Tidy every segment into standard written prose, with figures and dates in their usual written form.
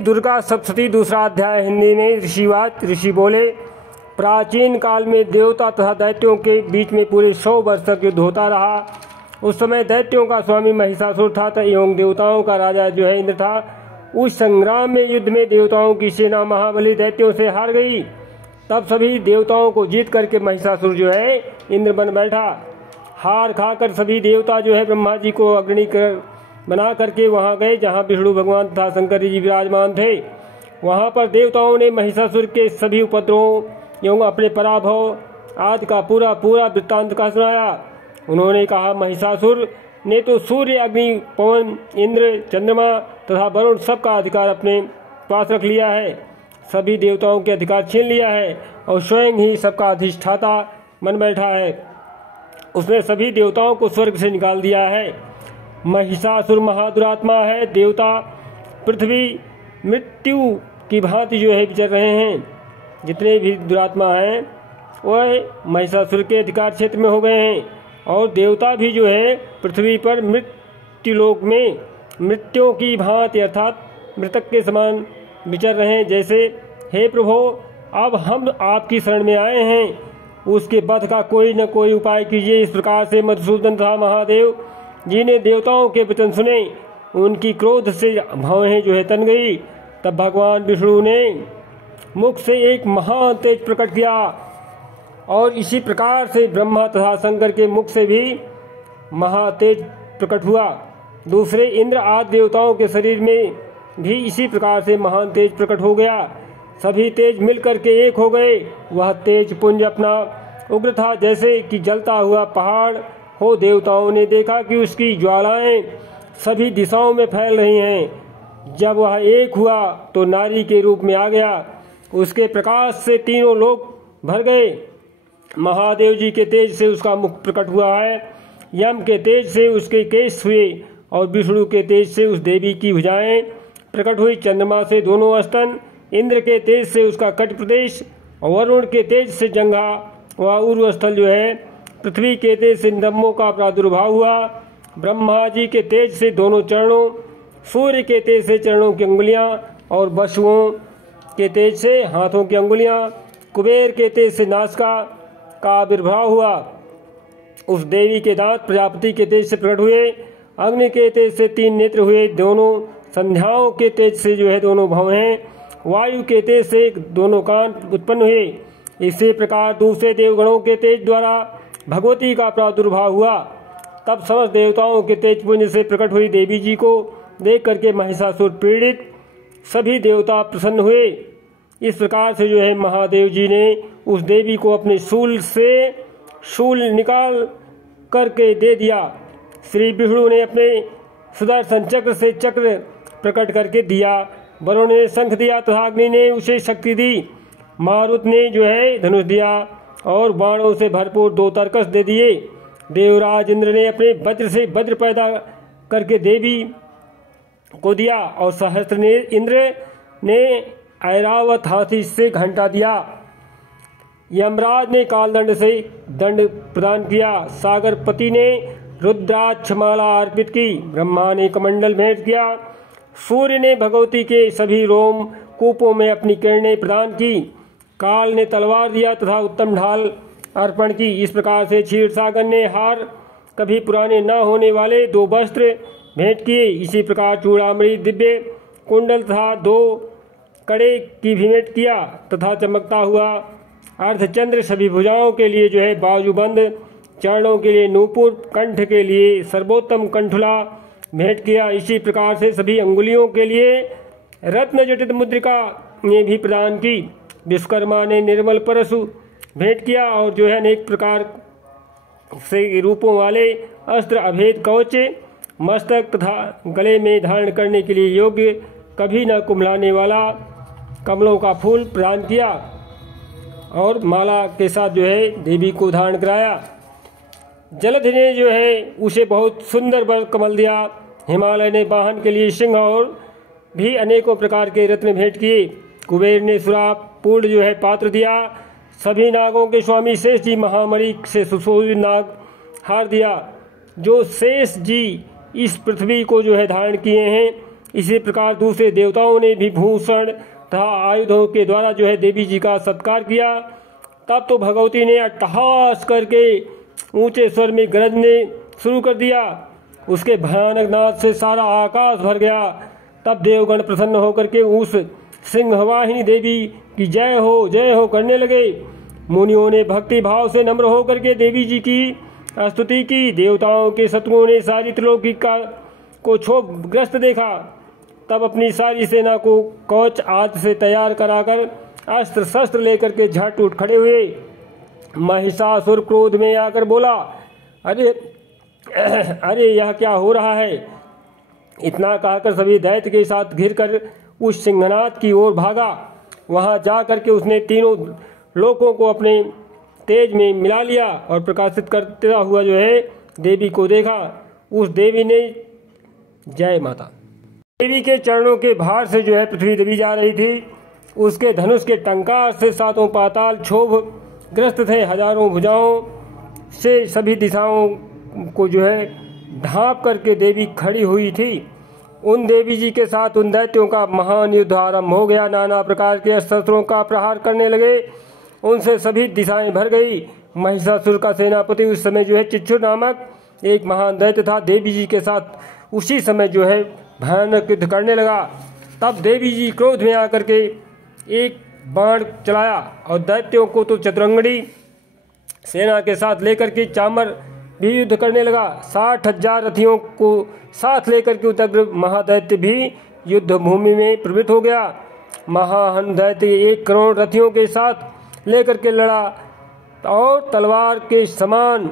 दुर्गा सप्तशती दूसरा अध्याय हिंदी में ऋषिवाच। ऋषि बोले, प्राचीन काल में देवता तथा दैत्यों के बीच में पूरे 100 वर्ष तक युद्ध होता रहा। उस समय दैत्यों का स्वामी महिषासुर था एवं देवताओं का राजा जो है इंद्र था। उस संग्राम में युद्ध में देवताओं की सेना महाबली दैत्यों से हार गई। तब सभी देवताओं को जीत करके महिषासुर जो है इंद्र बन बैठा। हार खाकर सभी देवता जो है ब्रह्मा जी को अग्रणी बना करके वहां गए जहां विष्णु भगवान तथा शंकर जी विराजमान थे। वहां पर देवताओं ने महिषासुर के सभी उपद्रवों एवं अपने पराभव आदि का पूरा वृत्तांत का सुनाया। उन्होंने कहा, महिषासुर ने तो सूर्य, अग्नि, पवन, इंद्र, चंद्रमा तथा वरुण सबका अधिकार अपने पास रख लिया है। सभी देवताओं के अधिकार छीन लिया है और स्वयं ही सबका अधिष्ठाता बन बैठा है। उसने सभी देवताओं को स्वर्ग से निकाल दिया है। महिषासुर महादुरात्मा है। देवता पृथ्वी मृत्यु की भांति जो है विचर रहे हैं। जितने भी दुरात्मा हैं वह महिषासुर के अधिकार क्षेत्र में हो गए हैं और देवता भी जो है पृथ्वी पर मृत्युलोक में मृत्यों की भांति अर्थात मृतक के समान विचर रहे हैं। जैसे, हे प्रभु, अब हम आपकी शरण में आए हैं, उसके वध का कोई न कोई उपाय कीजिए। इस प्रकार से मधुसूदन तथा महादेव जी ने देवताओं के वचन सुने। उनकी क्रोध से भवें जो है तन गई। तब भगवान विष्णु ने मुख से एक महान तेज प्रकट किया और इसी प्रकार से ब्रह्मा तथा शंकर के मुख से भी महातेज प्रकट हुआ। दूसरे इंद्र आदि देवताओं के शरीर में भी इसी प्रकार से महान तेज प्रकट हो गया। सभी तेज मिलकर के एक हो गए। वह तेज पुंज अपना उग्र था, जैसे कि जलता हुआ पहाड़ हो। देवताओं ने देखा कि उसकी ज्वालाएं सभी दिशाओं में फैल रही हैं। जब वह एक हुआ तो नारी के रूप में आ गया। उसके प्रकाश से तीनों लोक भर गए। महादेव जी के तेज से उसका मुख प्रकट हुआ है, यम के तेज से उसके केश हुए और विष्णु के तेज से उस देवी की भुजाएं प्रकट हुई। चंद्रमा से दोनों स्तन, इंद्र के तेज से उसका कट प्रदेश और वरुण के तेज से जंघा व उर्व स्थल जो है, पृथ्वी के तेज से नितंबों का प्रादुर्भाव हुआ। ब्रह्मा जी के तेज से दोनों चरणों, सूर्य के तेज से चरणों की अंगुलियां और वसुओं के तेज से हाथों की अंगुलियां, कुबेर के तेज से नासिका का आविर्भाव हुआ। उस देवी के दांत प्रजापति के तेज से प्रकट हुए। अग्नि के तेज से 3 नेत्र हुए। दोनों संध्याओं के तेज से जो है दोनों भव हैं। वायु के तेज से दोनों कान उत्पन्न हुए। इसी प्रकार दूसरे देवगणों के तेज द्वारा भगवती का प्रादुर्भाव हुआ। तब समस्त देवताओं के तेज पुंज से प्रकट हुई देवी जी को देख करके महिषासुर पीड़ित सभी देवता प्रसन्न हुए। इस प्रकार से जो है महादेव जी ने उस देवी को अपने शूल निकाल करके दे दिया। श्री विष्णु ने अपने सुदर्शन चक्र से चक्र प्रकट करके दिया। वरुण ने शंख दिया तथा अग्नि ने उसे शक्ति दी। मारुत ने जो है धनुष दिया और बाणों से भरपूर 2 तरकस दे दिए। देवराज इंद्र ने अपने वज्र से वज्र पैदा करके देवी को दिया और सहस्त्र ने इंद्र ने ऐरावत हाथी से घंटा दिया। यमराज ने कालदंड से दंड प्रदान किया। सागरपति ने रुद्राक्ष माला अर्पित की। ब्रह्मा ने कमंडल भेंट किया। सूर्य ने भगवती के सभी रोम कूपों में अपनी किरणें प्रदान की। काल ने तलवार दिया तथा उत्तम ढाल अर्पण की। इस प्रकार से क्षीरसागर ने हार कभी पुराने न होने वाले 2 वस्त्र भेंट किए। इसी प्रकार चूड़ामणि, दिव्य कुंडल तथा 2 कड़े की भी भेंट किया तथा चमकता हुआ अर्धचंद्र, सभी भुजाओं के लिए जो है बाजूबंद, चरणों के लिए नूपुर, कंठ के लिए सर्वोत्तम कंठुला भेंट किया। इसी प्रकार से सभी अंगुलियों के लिए रत्न जटित मुद्रिका ने भी प्रदान की। विश्वकर्मा ने निर्मल परशु भेंट किया और जो है अनेक प्रकार से रूपों वाले अस्त्र, अभेद कवच, मस्तक तथा गले में धारण करने के लिए योग्य, कभी न कुम्हलाने वाला कमलों का फूल प्रदान किया और माला के साथ जो है देवी को धारण कराया। जलधि ने जो है उसे बहुत सुंदर वर कमल दिया। हिमालय ने वाहन के लिए सिंह और भी अनेकों प्रकार के रत्न भेंट किए। कुबेर ने सुराप पूर्ण जो है पात्र दिया। सभी नागों के स्वामी शेष जी महामणि से सुशोभित नाग हार दिया। जो शेष जी इस पृथ्वी को जो है धारण किए हैं इसी प्रकार दूसरे देवताओं ने भी भूषण तथा आयुधों के द्वारा जो है देवी जी का सत्कार किया। तब तो भगवती ने अट्टहास करके ऊंचे स्वर में गरजने शुरू कर दिया। उसके भयानक नाद से सारा आकाश भर गया। तब देवगण प्रसन्न होकर के उस सिंहवाहिनी देवी की जय हो करने लगे। मुनियों ने भक्ति भाव से नम्र होकर के देवी जी की स्तुति की। देवताओं के शत्रुओं ने सारी त्रिलोकी को क्षोभग्रस्त देखा। तब अपनी सारी सेना को कवच आदि से तैयार कराकर अस्त्र शस्त्र लेकर के झट उठ खड़े हुए। महिषासुर क्रोध में आकर बोला, अरे यह क्या हो रहा है। इतना कहकर सभी दैत्य के साथ घिरकर उस सिंहनाद की ओर भागा। वहां जाकर के उसने तीनों लोकों को अपने तेज में मिला लिया और प्रकाशित करता हुआ जो है देवी को देखा। उस देवी ने जय माता देवी के चरणों के भार से जो है पृथ्वी दबी जा रही थी। उसके धनुष के टंकार से सातों पाताल क्षोभग्रस्त थे। हजारों भुजाओं से सभी दिशाओं को जो है ढांप करके देवी खड़ी हुई थी। उन देवी जी के साथ उन दैत्यों का महान युद्ध आरंभ हो गया। नाना प्रकार के शस्त्रों का प्रहार करने लगे। उनसे सभी दिशाएं भर गई। महिषासुर का सेनापति उस समय जो है चिच्छुर नामक एक महान दैत्य था। देवी जी के साथ उसी समय जो है भयानक युद्ध करने लगा। तब देवी जी क्रोध में आकर के एक बाण चलाया और दैत्यों को तो चतुरंगड़ी सेना के साथ लेकर के चामर भी युद्ध करने लगा। 60,000 रथियों को साथ लेकर के उदग्र महादैत्य भी युद्ध भूमि में प्रवृत्त हो गया। महान दैत्य 1 करोड़ रथियों के साथ लेकर के लड़ा और तलवार के समान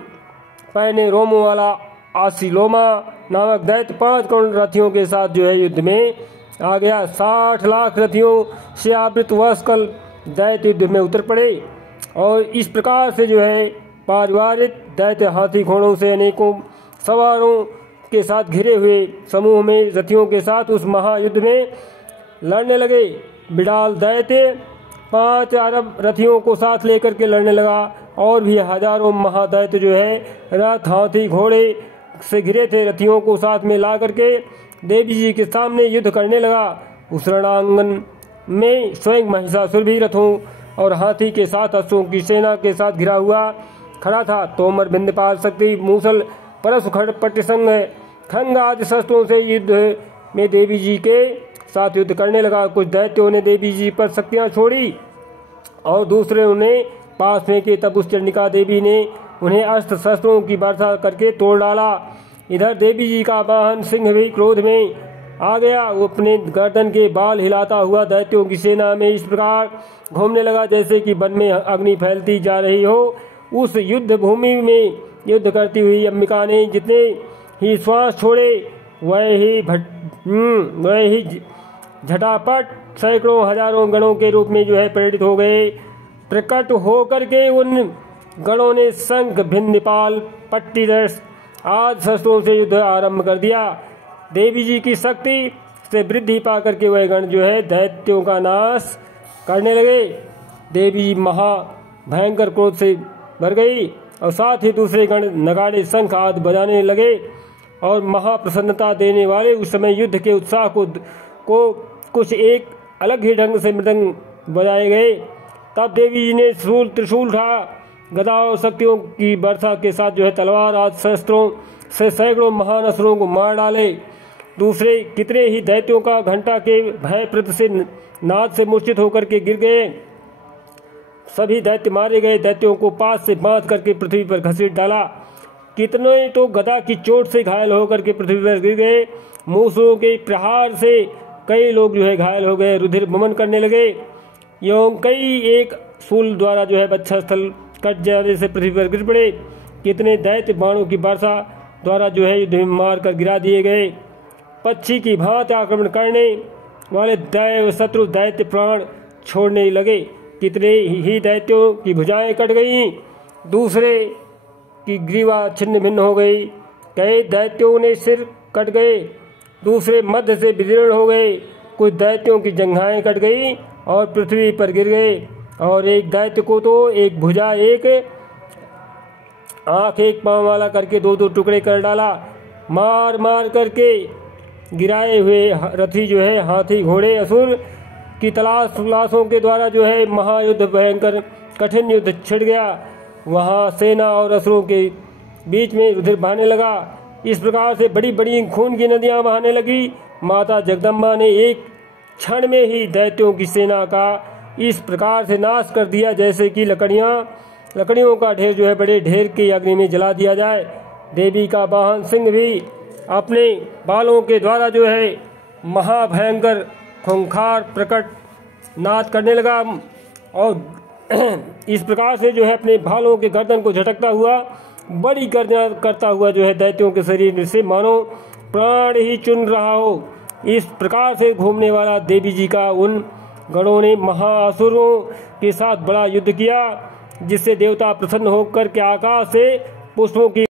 पहने रोमों वाला आसिलोमा नामक दैत्य 5 करोड़ रथियों के साथ जो है युद्ध में आ गया। 60 लाख रथियों से आवृत वस्कल दैत्य युद्ध में उतर पड़े और इस प्रकार से जो है पारिवारिक दैत्य हाथी घोड़ों से अनेकों सवारों के साथ घिरे हुए समूह में रथियों के साथ उस महायुद्ध में लड़ने लगे। बिडाल दैत्य 5 अरब रथियों को साथ लेकर के लड़ने लगा और भी हजारों महादैत्य जो है रथ हाथी घोड़े से घिरे थे रथियों को साथ में ला करके देवी जी के सामने युद्ध करने लगा। उस रणांगन में स्वयं महिषासुर भी रथों और हाथी के साथ अश्वों की सेना के साथ घिरा हुआ खड़ा था। तोमर बिंदपाल शक्ति मूसल परशु पट्टिसंग खंग आदि शस्त्रों से युद्ध में देवी जी के साथ युद्ध करने लगा। कुछ दैत्यों ने देवी जी पर शक्तियां छोड़ी और दूसरे उन्हें पास फेंके। तब उस चंडिका देवी ने उन्हें अस्त्र शस्त्रों की वर्षा करके तोड़ डाला। इधर देवी जी का वाहन सिंह भी क्रोध में आ गया। वो अपने गर्दन के बाल हिलाता हुआ दैत्यों की सेना में इस प्रकार घूमने लगा जैसे कि वन में अग्नि फैलती जा रही हो। उस युद्ध भूमि में युद्ध करती हुई अंबिका ने जितने ही श्वास छोड़े वह ही झटापट सैकड़ों हजारों गणों के रूप में जो है प्रेरित हो गए। प्रकट होकर के उन गणों ने शंख भिन्नपाल पट्टीरस आदि शस्त्रों से युद्ध आरंभ कर दिया। देवी जी की शक्ति से वृद्धि पाकर के वह गण जो है दैत्यों का नाश करने लगे। देवी जी महा भयंकर क्रोध से भर गई और साथ ही दूसरे गण नगाड़े शंख आदि बजाने लगे और महाप्रसन्नता देने वाले उस समय युद्ध के उत्साह को कुछ एक अलग ही ढंग से मृदंग बजाए गए। तब देवी जी ने त्रिशूल उठा गदा और शक्तियों की वर्षा के साथ जो है तलवार आदि शस्त्रों से सैकड़ों महान असुरों को मार डाले। दूसरे कितने ही दैत्यों का घंटा के भयप्रद से नाद से मूर्छित होकर के गिर गए। सभी दैत्य मारे गए। दैत्यों को पास से बांध करके पृथ्वी पर घसीट डाला। कितने तो गदा की चोट से घायल होकर के पृथ्वी पर गिर गए। मूसों के प्रहार से कई लोग जो है घायल हो गए, रुधिर बमन करने लगे। एवं कई एक शूल द्वारा जो है बच्चा स्थल कट जाने से पृथ्वी पर गिर पड़े। कितने दैत्य बाणों की वर्षा द्वारा जो है युद्ध में मार कर गिरा दिए गए। पक्षी की भांति आक्रमण करने वाले दैव शत्रु दैत्य प्राण छोड़ने लगे। कितने ही दैत्यों की भुजाएं कट गईं, दूसरे की ग्रीवा छिन्न भिन्न हो गई। कई दैत्यों ने सिर कट गए, दूसरे मध्य से विदीर्ण हो गए। कुछ दैत्यों की जंघाएं कट गई और पृथ्वी पर गिर गए और एक दैत्य को तो एक भुजा एक आंख एक पांव वाला करके 2-2 टुकड़े कर डाला। मार मार करके गिराए हुए रथी जो है हाथी घोड़े असुर की तलाशों के द्वारा जो है महायुद्ध भयंकर कठिन युद्ध छिड़ गया। वहाँ सेना और असुरों के बीच में रुधिर बहने लगा। इस प्रकार से बड़ी बड़ी खून की नदियाँ बहने लगी। माता जगदम्बा ने एक क्षण में ही दैत्यों की सेना का इस प्रकार से नाश कर दिया जैसे कि लकड़ियों का ढेर जो है बड़े ढेर की अग्नि में जला दिया जाए। देवी का वाहन सिंह भी अपने बालों के द्वारा जो है महाभयंकर खूंखार प्रकट नाद करने लगा और इस प्रकार से जो है अपने भालों के गर्दन को झटकता हुआ बड़ी गर्जना करता हुआ जो है दैत्यों के शरीर से मानो प्राण ही चुन रहा हो। इस प्रकार से घूमने वाला देवी जी का उन गणों ने महाअसुरों के साथ बड़ा युद्ध किया, जिससे देवता प्रसन्न होकर के आकाश से पुष्पों की